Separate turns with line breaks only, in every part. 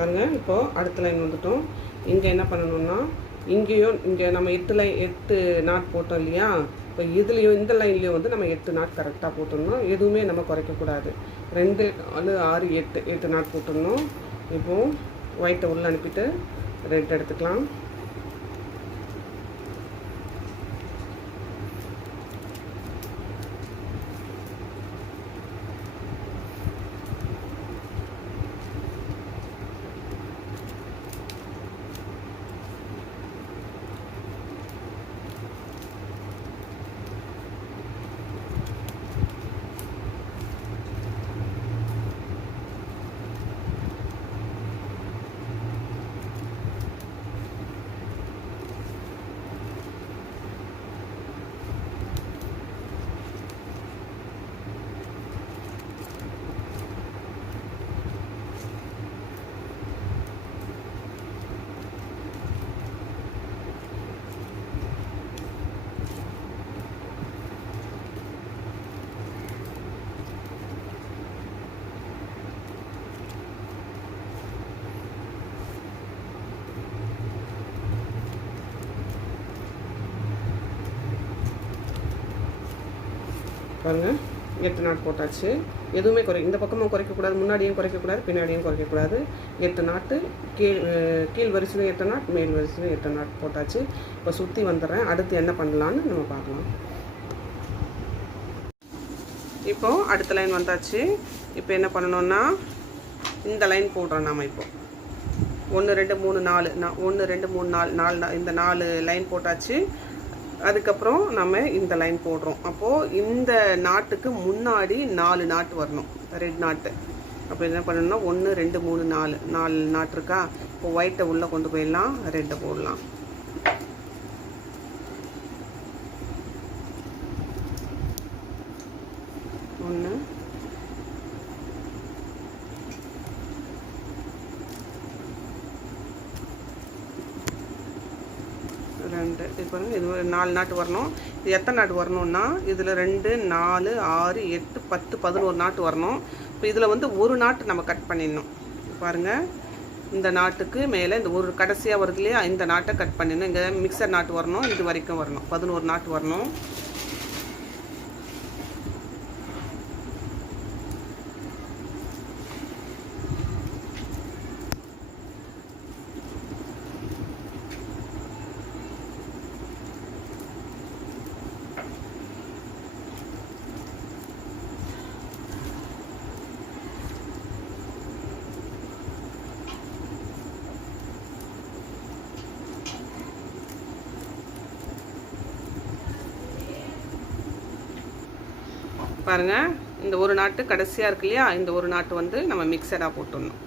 பாருங்கள் இப்போது அடுத்த லைன் வந்துட்டோம். இங்கே என்ன பண்ணணும்னா இங்கேயும் இங்கே நம்ம எட்டு லைன் எட்டு நாட் போட்டோம் இல்லையா? இப்போ இதுலேயும் இந்த லைன்லேயும் வந்து நம்ம எட்டு நாட் கரெக்டாக போட்டுடணும். எதுவுமே நம்ம குறைக்கக்கூடாது. ரெண்டு நாலு ஆறு எட்டு எட்டு நாட் போட்டுடணும். இப்போது ஒயிட்டை உள்ளே அனுப்பிட்டு ரெட் எடுத்துக்கலாம். பாருங்கள் எட்டு நாட் போட்டாச்சு. எதுவுமே குறை இந்த பக்கமும் குறைக்கக்கூடாது முன்னாடியும் குறைக்கக்கூடாது பின்னாடியும் குறைக்கக்கூடாது. எட்டு நாட்டு கீழ் கீழ் வரிசையிலும் எட்டு நாட் மேல் வரிசையிலும் எட்டு நாட் போட்டாச்சு. இப்போ சுற்றி வந்துடுறேன். அடுத்து என்ன பண்ணலான்னு நம்ம பார்க்கலாம். இப்போ அடுத்த லைன் வந்தாச்சு. இப்போ என்ன பண்ணணும்னா இந்த லைன் போடுறோம் நாம இப்போ. ஒன்று ரெண்டு மூணு நாலு நான் ஒன்று ரெண்டு மூணு நாலு நாலு இந்த நாலு லைன் போட்டாச்சு. அதுக்கப்புறம் நம்ம இந்த லைன் போடுறோம். அப்போது இந்த நாட்டுக்கு முன்னாடி நாலு நாட்டு வரணும். ரெட் நாட்டு. அப்போ என்ன பண்ணணும்னா ஒன்று ரெண்டு மூணு நாலு நாலு நாட்டு இருக்கா? இப்போ ஒயிட்டை உள்ளே கொண்டு போயிடலாம் ரெட்டை போடலாம் ஒன்று ரெண்டு இது பாருங்கள் இது ஒரு நாலு நாட்டு வரணும். இது எத்தனை நாட்டு வரணும்னா இதில் ரெண்டு நாலு ஆறு எட்டு பத்து பதினோரு நாட்டு வரணும். இப்போ இதில் வந்து ஒரு நாட்டு நம்ம கட் பண்ணிடணும். பாருங்க இந்த நாட்டுக்கு மேலே இந்த ஒரு கடைசியாக வருது இல்லையா இந்த நாட்டை கட் பண்ணிடணும். இங்கே மிக்சர் நாட்டு வரணும் இது வரைக்கும் வரணும். பதினோரு நாட்டு வரணும். பாருங்கள் இந்த ஒரு நாட்டு கடைசியாக இருக்கு இல்லையா? இந்த ஒரு நாட்டு வந்து நம்ம மிக்சராக போட்டுடணும்.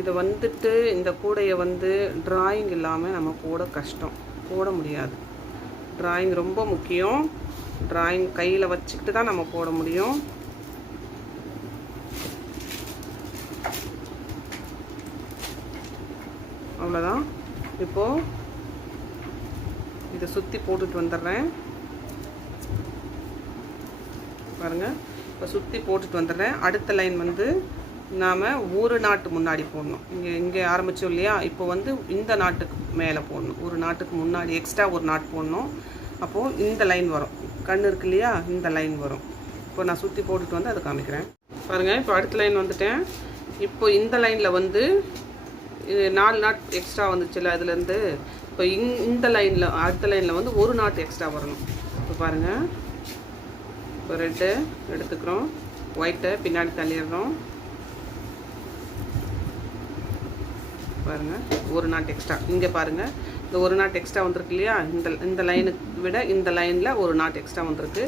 இது வந்துட்டு இந்த கூடையை வந்து ட்ராயிங் இல்லாமல் நம்ம போட கஷ்டம். போட முடியாது. ட்ராயிங் ரொம்ப முக்கியம். ட்ராயிங் கையில் வச்சுக்கிட்டு தான் நம்ம போட முடியும். அவ்வளோதான் இப்போது இதை சுற்றி போட்டுட்டு வந்துடுறேன். பாருங்கள் இப்போ சுற்றி போட்டுட்டு வந்துடுறேன். அடுத்த லைன் வந்து நாம் ஒரு நாட்டு முன்னாடி போடணும். இங்கே இங்கே ஆரம்பித்தோம் இல்லையா? இப்போ வந்து இந்த நாட்டுக்கு மேலே போடணும். ஒரு நாட்டுக்கு முன்னாடி எக்ஸ்ட்ரா ஒரு நாட்டு போடணும். அப்போது இந்த லைன் வரும். கண் இருக்கு இல்லையா? இந்த லைன் வரும். இப்போ நான் சுற்றி போட்டுட்டு வந்து அதை காமிக்கிறேன். பாருங்கள் இப்போ அடுத்த லைன் வந்துட்டேன். இப்போ இந்த லைனில் வந்து இது நாலு நாட் எக்ஸ்ட்ரா வந்துச்சுல்ல அதுலேருந்து? இப்போ இங் இந்த லைனில் அடுத்த லைனில் வந்து ஒரு நாட் எக்ஸ்ட்ரா வரணும். இப்போ பாருங்கள் இப்போ ரெட்டு எடுத்துக்கிறோம். ஒயிட்டை பின்னாடி தள்ளிடுறோம். பாருங்கள் ஒரு நாட் எக்ஸ்ட்ரா இங்கே பாருங்கள் இந்த ஒரு நாட் எக்ஸ்ட்ரா வந்திருக்கு இல்லையா? இந்த இந்த லைனுக்கு விட இந்த லைனில் ஒரு நாட் எக்ஸ்ட்ரா வந்திருக்கு.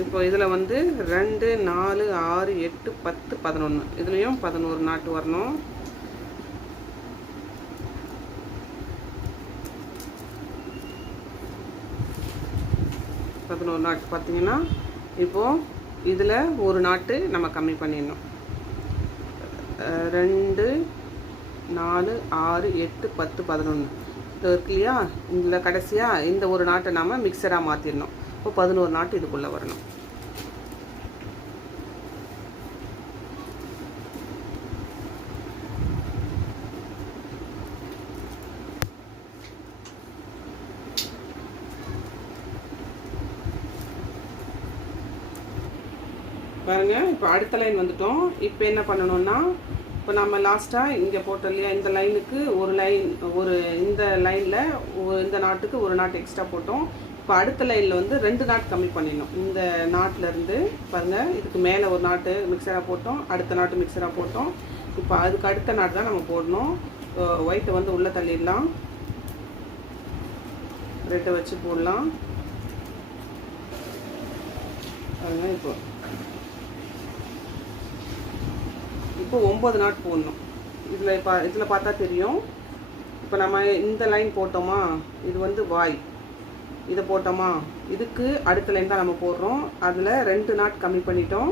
இப்போ இதில் வந்து ரெண்டு நாலு ஆறு எட்டு பத்து பதினொன்று இதுலேயும் பதினோரு நாட்டு வரணும். பதினோரு நாட்டு பார்த்திங்கன்னா இப்போது இதில் ஒரு நாட்டு நம்ம கம்மி பண்ணிடணும். ரெண்டு நாலு ஆறு எட்டு பத்து பதினொன்று இது இருக்கு இல்லையா? இதில் கடைசியாக இந்த ஒரு நாட்டை நாம் மிக்சராக மாற்றிடணும் இப்போ பதினோரு நாட்டு இதுக்குள்ளே வரணும். பாருங்க இப்போ அடுத்த லைன் வந்துட்டோம். இப்போ என்ன பண்ணணும்னா இப்போ நம்ம லாஸ்ட்டாக இங்கே போட்டோம் இல்லையா இந்த லைனுக்கு ஒரு லைன் ஒரு இந்த லைனில் இந்த நாட்டுக்கு ஒரு நாட்டு எக்ஸ்ட்ரா போட்டோம். இப்போ அடுத்த லைனில் வந்து ரெண்டு நாட் கம்மி பண்ணிடணும். இந்த நாட்டிலேருந்து பாருங்கள் இதுக்கு மேலே ஒரு நாட்டு மிக்சராக போட்டோம் அடுத்த நாட்டு மிக்சராக போட்டோம். இப்போ அதுக்கு அடுத்த நாட்டு தான் நம்ம போடணும். ஒயிட்டை வந்து உள்ளே தள்ளிடலாம். ரெட்டை வச்சு போடலாம். பாருங்கள் இப்போ இப்போ ஒம்பது நாட் போடணும். இதில் இப்போ இதில் பார்த்தா தெரியும். இப்போ நம்ம இந்த லைன் போட்டோமா? இது வந்து வாய் இதை போட்டோமா? இதுக்கு அடுத்த லைன் தான் நம்ம போடுறோம். அதில் ரெண்டு நாட் கம்மி பண்ணிட்டோம்.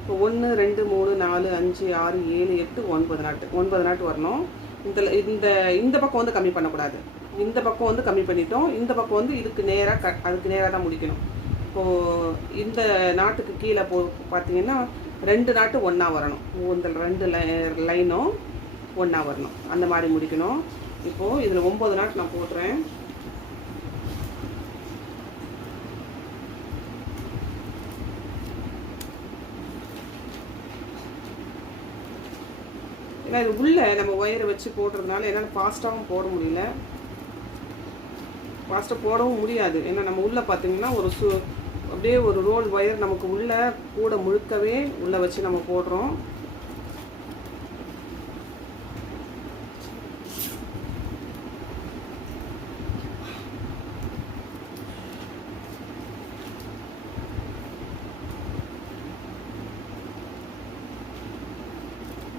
இப்போ ஒன்று ரெண்டு மூணு நாலு அஞ்சு ஆறு ஏழு எட்டு ஒன்பது நாட்டு. ஒன்பது நாட்டு வரணும். இந்த இந்த இந்த பக்கம் வந்து கம்மி பண்ணக்கூடாது. இந்த பக்கம் வந்து கம்மி பண்ணிட்டோம். இந்த பக்கம் வந்து இதுக்கு நேராக க அதுக்கு நேராக தான் முடிக்கணும். இப்போது இந்த நாட்டுக்கு கீழே போ பார்த்தீங்கன்னா ரெண்டு நாட்டு ஒன்றா வரணும். இந்த ரெண்டு லை லைனும் ஒன்றா வரணும். அந்த மாதிரி முடிக்கணும். இப்போது இதில் ஒம்பது நாட்டு நான் போடுறேன் ஏன்னா இது உள்ளே நம்ம ஒயரை வச்சு போடுறதுனால என்னால் ஃபாஸ்ட்டாகவும் போட முடியல. ஃபாஸ்ட்டாக போடவும் முடியாது. ஏன்னா நம்ம உள்ளே பார்த்தீங்கன்னா ஒரு சு அப்படியே ஒரு ரோல் ஒயர் நமக்கு உள்ளே கூட முழுக்கவே உள்ளே வச்சு நம்ம போடுறோம்.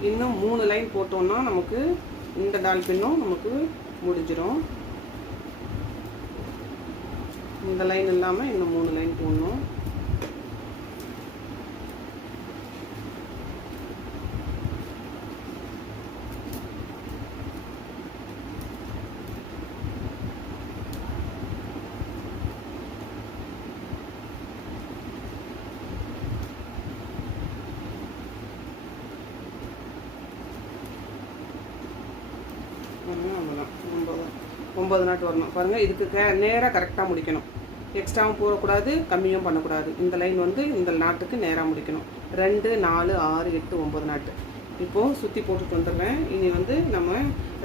இன்னும் மூணு லைன் போட்டோம்னா நமக்கு இந்த டால்பின்னும் நமக்கு முடிஞ்சிடும் இந்த லைன் இல்லாமல் இன்னும் மூணு லைன் போடணும். ஒன்பது நாட்டு வரணும். பாருங்கள் இதுக்கு நேராக கரெக்டாக முடிக்கணும். எக்ஸ்ட்ராவும் போடக்கூடாது கம்மியும் பண்ணக்கூடாது. இந்த லைன் வந்து இந்த நாட்டுக்கு நேராக முடிக்கணும். ரெண்டு நாலு ஆறு எட்டு ஒம்பது நாட்டு. இப்போது சுற்றி போட்டுட்டு வந்துடுறேன். இனி வந்து நம்ம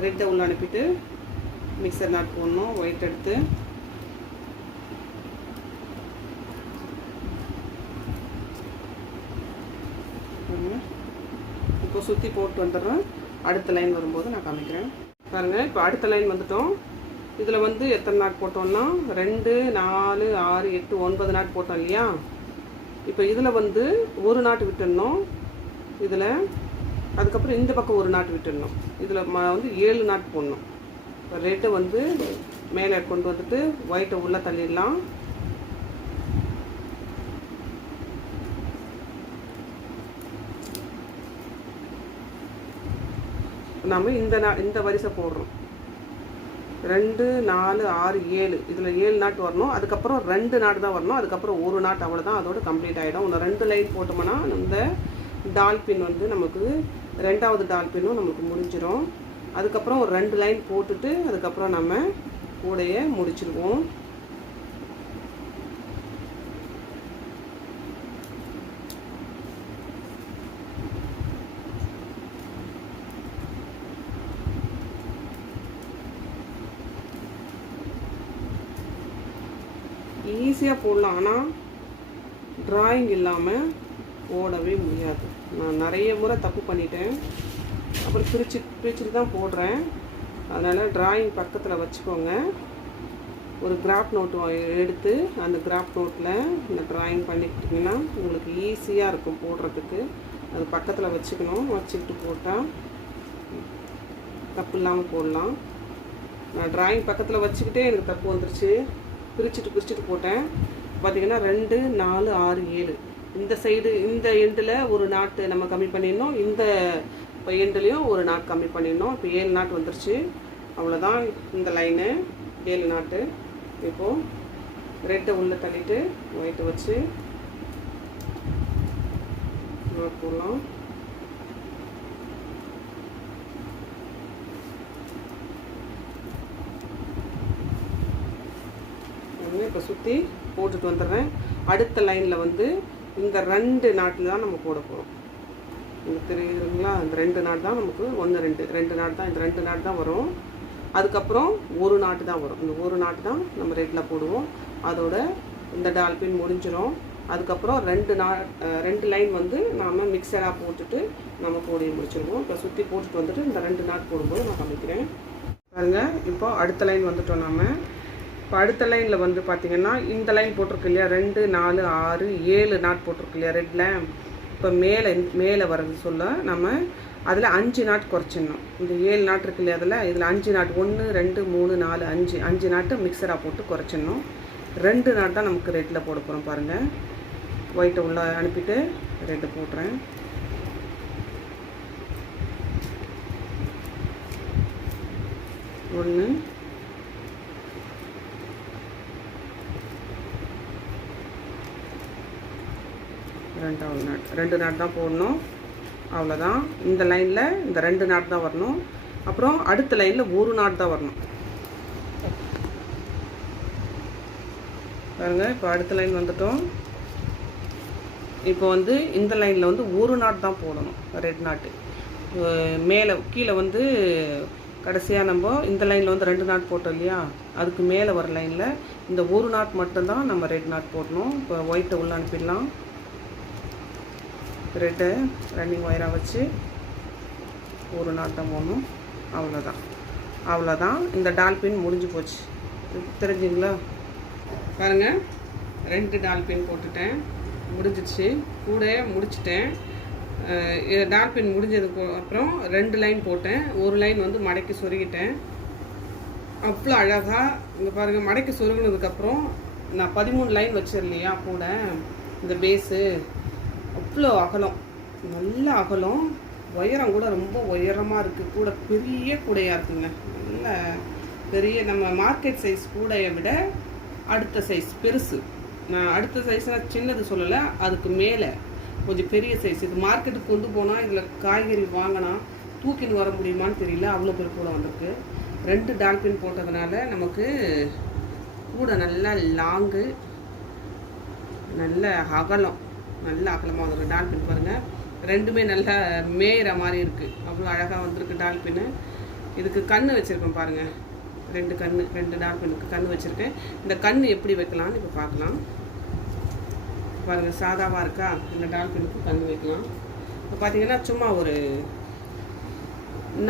ரெட்டை உள்ள அனுப்பிட்டு மிக்சர் நாட் போடணும் ஒயிட் எடுத்து. இப்போ சுற்றி போட்டு வந்துடுறேன். அடுத்த லைன் வரும்போது நான் காமிக்கிறேன். பாருங்கள் இப்போ அடுத்த லைன் வந்துட்டோம். இதில் வந்து எத்தனை நாட் போட்டோம்னா? ரெண்டு நாலு ஆறு எட்டு ஒன்பது நாட் போட்டோம் இல்லையா? இப்போ இதில் வந்து ஒரு நாட்டு விட்டுடணும். இதில் அதுக்கப்புறம் இந்த பக்கம் ஒரு நாட்டு விட்டுடணும். இதில் ம வந்து ஏழு நாட் போடணும். இப்போ ரெட்டை வந்து மேலே கொண்டு வந்துட்டு ஒயிட்டை உள்ளே தள்ளிடலாம். நம்ம இந்த நா இந்த வரிசை போடுறோம். ரெண்டு நாலு ஆறு ஏழு. இதில் ஏழு நாட்டு வரணும். அதுக்கப்புறம் ரெண்டு நாட்டு தான் வரணும். அதுக்கப்புறம் ஒரு நாட்டு அவ்வளோதான் அதோட கம்ப்ளீட் ஆகிடும் ஒன்று ரெண்டு லைன் போட்டோம்னா இந்த டால்பின் வந்து நமக்கு ரெண்டாவது டால்பினும் நமக்கு முடிஞ்சிடும் அதுக்கப்புறம் ஒரு ரெண்டு லைன் போட்டுட்டு அதுக்கப்புறம் நம்ம கூடைய முடிச்சிருவோம். ஈஸியாக போடலாம். ஆனால் ட்ராயிங் இல்லாமல் போடவே முடியாது. நான் நிறைய முறை தப்பு பண்ணிட்டேன். அப்புறம் பிரித்து பிரிச்சுட்டு தான் போடுறேன். அதனால் ட்ராயிங் பக்கத்தில் வச்சுக்கோங்க. ஒரு கிராஃப் நோட்டு எடுத்து அந்த கிராஃப் நோட்டில் இந்த ட்ராயிங் பண்ணிக்கிட்டிங்கன்னா உங்களுக்கு ஈஸியாக இருக்கும் போடுறதுக்கு. அது பக்கத்தில் வச்சுக்கணும். வச்சுக்கிட்டு போட்டால் தப்பு இல்லாமல் போடலாம். நான் ட்ராயிங் பக்கத்தில் வச்சுக்கிட்டே எனக்கு தப்பு வந்துருச்சு. பிரிச்சுட்டு பிரிச்சுட்டு போட்டேன். பார்த்திங்கன்னா ரெண்டு நாலு ஆறு ஏழு. இந்த சைடு இந்த எண்டில் ஒரு நாட்டு நம்ம கம்மி பண்ணிடணும். இந்த எண்டுலேயும் ஒரு நாட் கம்மி பண்ணிடணும். இப்போ ஏழு நாட் வந்துருச்சு. அவ்வளோதான் இந்த லைனு ஏழு நாட்டு இப்போது ரெட்டை உள்ளே தள்ளிட்டு ஒயிட்டை வச்சு போடலாம். இப்போ சுற்றி போட்டுட்டு வந்துடுறேன். அடுத்த லைனில் வந்து இந்த ரெண்டு நாட்டில் தான் நம்ம போட போகிறோம் உங்களுக்கு தெரியுதுங்களா? இந்த ரெண்டு நாடு தான் நமக்கு ஒன்று ரெண்டு ரெண்டு நாடு தான். இந்த ரெண்டு நாடு தான் வரும். அதுக்கப்புறம் ஒரு நாட்டு தான் வரும். இந்த ஒரு நாட்டு தான் நம்ம ரெட்டில் போடுவோம். அதோட இந்த டால்பின் முடிஞ்சிடும் அதுக்கப்புறம் ரெண்டு நா ரெண்டு லைன் வந்து நாம் மிக்சராக போட்டுட்டு நம்ம போடி முடிச்சிருவோம். இப்போ சுற்றி போட்டுட்டு வந்துட்டு இந்த ரெண்டு நாட் போடும்போது நான் காமிக்கிறேன். பாருங்கள் இப்போ அடுத்த லைன் வந்துட்டோம் நாம. இப்போ அடுத்த லைனில் வந்து பார்த்தீங்கன்னா இந்த லைன் போட்டிருக்கு இல்லையா? ரெண்டு நாலு ஆறு ஏழு நாட் போட்டிருக்கு இல்லையா? ரெட்டில் இப்போ மேலே மேலே வர்றது சொல்ல நம்ம அதில் அஞ்சு நாட் குறைச்சிடணும். இந்த ஏழு நாட் இருக்கு இல்லையா அதில்? இதில் அஞ்சு நாட் ஒன்று ரெண்டு மூணு நாலு அஞ்சு. அஞ்சு நாட்டு மிக்சராக போட்டு குறைச்சிடணும். ரெண்டு நாட் தான் நமக்கு ரெட்டில் போட போகிறோம் பாருங்கள் ஒயிட்டை உள்ளே அனுப்பிட்டு ரெட்டு போடுறேன் ஒன்று இரண்டாவது நாட் ரெண்டு நாட் தான் போடணும். அவ்வளோதான் இந்த லைனில் இந்த ரெண்டு நாட் தான் வரணும். அப்புறம் அடுத்த லைனில் ஒரு நாட் தான் வரணும். பாருங்க இப்போ அடுத்த லைன் வந்துட்டோம். இப்போ வந்து இந்த லைனில் வந்து ஒரு நாட் தான் போடணும். ரெட் நாட்டு மேலே கீழே வந்து கடைசியாக நம்ம இந்த லைனில் வந்து ரெண்டு நாட் போட்டோம் இல்லையா? அதுக்கு மேலே வர லைனில் இந்த ஒரு நாட் மட்டும்தான் நம்ம ரெட் நாட் போடணும். இப்போ ஒயிட்டை உள்ள அனுப்பிடலாம். த்ரெட்டை ரன்னிங் ஒயராக வச்சு ஒரு நாட்டம் தான் அவ்வளோதான் அவ்வளோதான் இந்த டால்பின் முடிஞ்சு போச்சு. தெரிஞ்சுங்களா? பாருங்கள் ரெண்டு டால்பின் போட்டுட்டேன். முடிஞ்சிச்சு. கூட முடிச்சிட்டேன். இது டால்பின் முடிஞ்சதுக்கு அப்புறம் ரெண்டு லைன் போட்டேன். ஒரு லைன் வந்து மடக்கி சொருகிட்டேன். அவ்வளோ அழகாக இங்கே பாருங்கள் மடக்கி சொருகினதுக்கப்புறம் நான் பதிமூணு லைன் வச்சிருலையா கூட. இந்த பேஸு அவ்வளோ அகலம். நல்ல அகலம். உயரம் கூட ரொம்ப உயரமாக இருக்குது கூட பெரிய கூடையாக இருக்குங்க. நல்ல பெரிய நம்ம மார்க்கெட் சைஸ் கூடையை விட அடுத்த சைஸ் பெருசு. நான் அடுத்த சைஸ்னால் சின்னது சொல்லலை அதுக்கு மேலே. கொஞ்சம் பெரிய சைஸ் இது மார்க்கெட்டுக்கு கொண்டு போனால் இதில் காய்கறி வாங்கினா தூக்கின்னு வர முடியுமான்னு தெரியல. அவ்வளோ பேர் கூட வந்திருக்கு. ரெண்டு டால்பின் போட்டதுனால நமக்கு கூட நல்லா லாங்கு நல்ல அகலம். நல்ல அகலமாக வந்திருக்கு. டால்பின் பாருங்கள் ரெண்டுமே நல்லா மேயிற மாதிரி இருக்குது அவ்வளோ அழகாக வந்திருக்கு டால்பின்னு இதுக்கு கண் வச்சுருக்கேன் பாருங்கள் ரெண்டு கண் ரெண்டு டால்பினுக்கு கண் வச்சுருக்கேன். இந்த கண் எப்படி வைக்கலாம்னு இப்போ பார்க்கலாம். பாருங்கள் சாதாவாக இருக்கா? இந்த டால்பினுக்கு கண் வைக்கலாம். இப்போ பார்த்தீங்கன்னா சும்மா ஒரு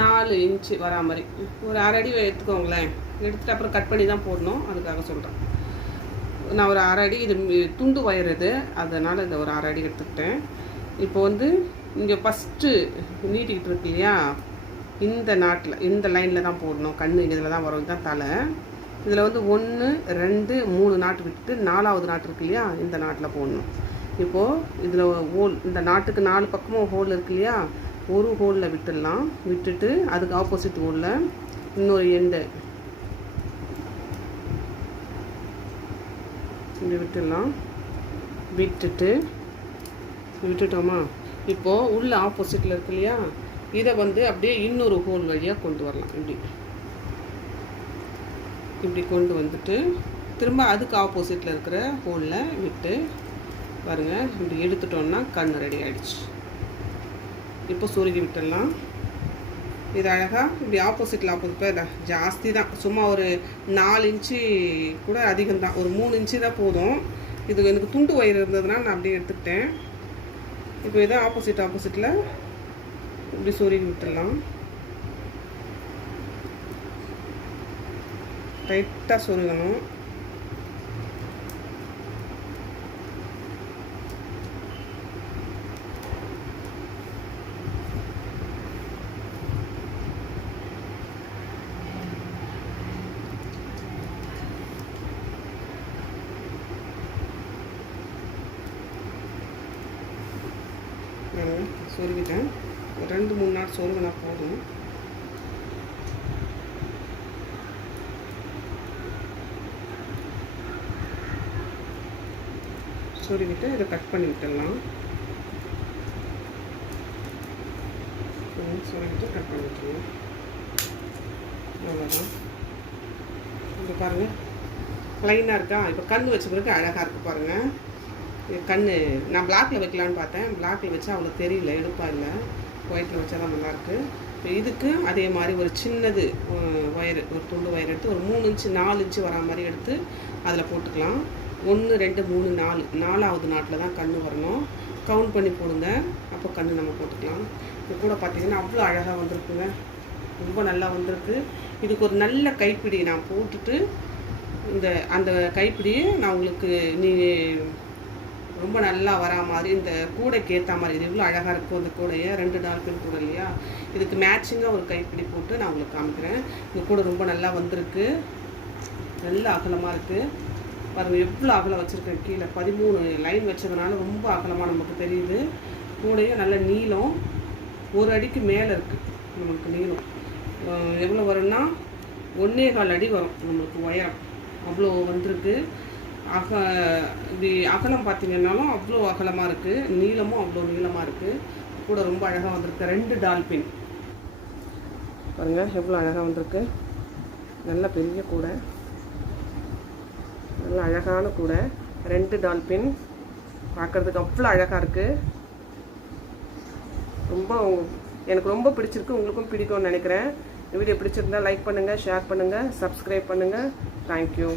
நாலு இன்ச்சு வரா மாதிரி. ஒரு அரை அடி எடுத்துக்கோங்களேன். எடுத்துகிட்டு அப்புறம் கட் பண்ணி தான் போடணும். அதுக்காக சொல்கிறேன் நான் ஒரு அரை அடி இது துண்டு ஒயர் இது. அதனால் இந்த ஒரு அரை அடி எடுத்துக்கிட்டேன். இப்போ வந்து இங்கே ஃபஸ்ட்டு நீட்டிக்கிட்டு இருக்கு இல்லையா? இந்த நாட்டில் இந்த லைனில் தான் போடணும். கண் இதில் தான் வரும். இதுதான் தலை. இதில் வந்து ஒன்று ரெண்டு மூணு நாட்டு விட்டுட்டு நாலாவது நாட்டு இருக்கு இல்லையா? இந்த நாட்டில் போடணும். இப்போது இதில் ஹோல் இந்த நாட்டுக்கு நாலு பக்கமும் ஹோல் இருக்கு இல்லையா? ஒரு ஹோலில் விட்டுடலாம். விட்டுட்டு அதுக்கு ஆப்போசிட் ஹோலில் இன்னொரு எண்டு விட்டுடலாம் விட்டுட்டு விட்டுட்டோமா? இப்போது உள்ள ஆப்போசிட்டில் இருக்கு இல்லையா? இதை வந்து அப்படியே இன்னொரு ஹோல் வழியாக கொண்டு வரலாம். இப்படி. இப்படி கொண்டு வந்துட்டு திரும்ப அதுக்கு ஆப்போசிட்டில் இருக்கிற ஹோலில் விட்டு பாருங்கள் இப்படி எடுத்துட்டோன்னா கண் ரெடி ஆகிடுச்சு இப்போ சுருகி விட்டுடலாம். இது அழகாக இப்படி ஆப்போசிட்டில் ஆப்போசிட் பேர் ஜாஸ்தி தான். சும்மா ஒரு நாலு இன்ச்சு கூட அதிகம் தான். ஒரு மூணு இன்ச்சு தான் போதும். இது எனக்கு துண்டு ஒயர் இருந்ததுனால் நான் அப்படியே எடுத்துக்கிட்டேன். இப்போ இதை ஆப்போசிட் ஆப்போசிட்டில் இப்படி சொருகி விட்டுடலாம். டைட்டாக சொருகணும். சொருவிட்டேன் ஒரு ரெண்டு மூணு நாள் சொருவினா போதும். சொருவிட்டு இதை கட் பண்ணி விட்டுடலாம். ம், கட் பண்ணி விட்டுருவோம் அவ்வளோதான் இங்கே பாருங்கள் ப்ளைனாக இருக்கா? இப்போ கண் வச்ச பிறகு அழகாக இருக்குது பாருங்கள் கண் நான் பிளாக்ல வைக்கலான்னு பார்த்தேன். பிளாக்ல வச்சா அவ்வளோ தெரியல எடுப்பா இல்லை. ஒயிட்டில் வச்சா தான் நல்லாயிருக்கு இப்போ இதுக்கு அதே மாதிரி ஒரு சின்னது ஒயர் ஒரு துண்டு ஒயர் எடுத்து ஒரு மூணு இன்ச்சு நாலு இன்ச்சு வரா மாதிரி எடுத்து அதில் போட்டுக்கலாம். ஒன்று ரெண்டு மூணு நாலு நாலாவது நாட்டில் தான் கண் வரணும். கவுண்ட் பண்ணி போடுங்க. அப்போ கண் நம்ம போட்டுக்கலாம். இது கூட பார்த்தீங்கன்னா அவ்வளோ அழகாக வந்திருக்குங்க. ரொம்ப நல்லா வந்திருக்கு. இதுக்கு ஒரு நல்ல கைப்பிடி நான் போட்டுட்டு இந்த அந்த கைப்பிடியை நான் உங்களுக்கு நீ ரொம்ப நல்லா வரா மாதிரி இந்த கூடைக்கு ஏற்ற மாதிரி இது எவ்வளோ அழகாக இருக்கும் அந்த கூடையை ரெண்டு டால்பின் கூட இல்லையா? இதுக்கு மேட்சிங்காக ஒரு கைப்பிடி போட்டு நான் உங்களுக்கு காமிக்கிறேன். இந்த கூடை ரொம்ப நல்லா வந்திருக்கு. நல்ல அகலமாக இருக்குது பாருங்கள் எவ்வளோ அகலம் வச்சுருக்கேன் கீழே. பதிமூணு லைன் வச்சதுனால ரொம்ப அகலமாக நமக்கு தெரியுது. கூடையும் நல்ல நீளம். ஒரு அடிக்கு மேலே இருக்குது நமக்கு நீளம். எவ்வளோ வரும்னா ஒன்றே கால் அடி வரும் நம்மளுக்கு உயரம் அவ்வளோ வந்திருக்கு. அக இப்படி அகலம் பார்த்தீங்கன்னாலும் அவ்வளோ அகலமாக இருக்குது நீளமும் அவ்வளோ நீளமாக இருக்குது கூட ரொம்ப அழகாக வந்திருக்கு. ரெண்டு டால்பின். பாருங்கள் எவ்வளோ அழகாக வந்திருக்கு. நல்ல பெரிய கூடை. நல்ல அழகான கூடை. ரெண்டு டால்பின். பார்க்குறதுக்கு அவ்வளோ அழகாக இருக்குது ரொம்ப எனக்கு ரொம்ப பிடிச்சிருக்கு. உங்களுக்கும் பிடிக்கும்னு நினைக்கிறேன். வீடியோ பிடிச்சிருந்தா லைக் பண்ணுங்கள் ஷேர் பண்ணுங்கள் சப்ஸ்கிரைப் பண்ணுங்கள் தேங்க்யூ